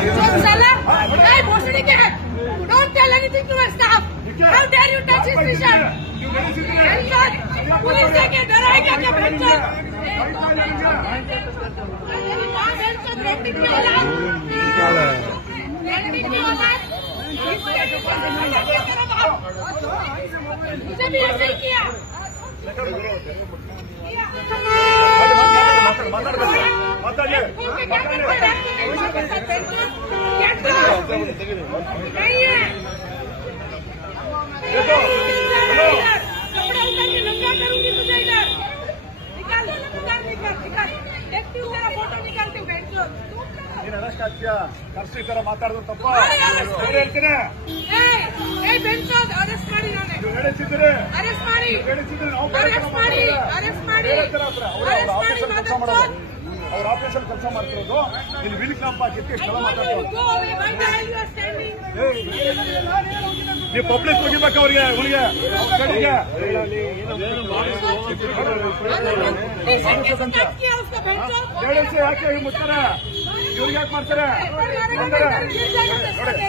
Hey, Boshidike! Don't tell anything to my staff! How dare you touch his t-shirt? Police देखे डराएगा क्या बच्चा मुझे भी ऐसे ही किया माता जी माता जी ನೀನ್ ಅರೆಸ್ಟ್ ತರ ತಪ್ಪ ಹೇಳ್ತೀನಿ ಅವರು ಆಪರೇಷನ್ ಕೆಲಸ ಮಾಡ್ತರೋದು ನೀ ವಿನ್ ಕ್ಲಬ್ ಆ ಜತೆ ಕೆಲಸ ಮಾಡ್ತರೋದು ನೀ ಪಬ್ಲಿಕ್ ಹೋಗಿ ಬಕ ಅವರಿಗೆ ಹುಳಿಗೆ ಅವರಿಗೆ ಏನೋ ಬಾರ್ಸೋ ಅಂತಾ ಕೇಳ್ತಾರೆ ಯಾರೋ서 ಬೈಂಚೋ ಡೇಡೇಸೇ ಆಕೇ ಈ ಮುತ್ತರೆ ಇವರಿಗೆ ಯಾಕೆ ಮಾಡ್ತಾರೆ ಹಾಗಾದ್ರೆ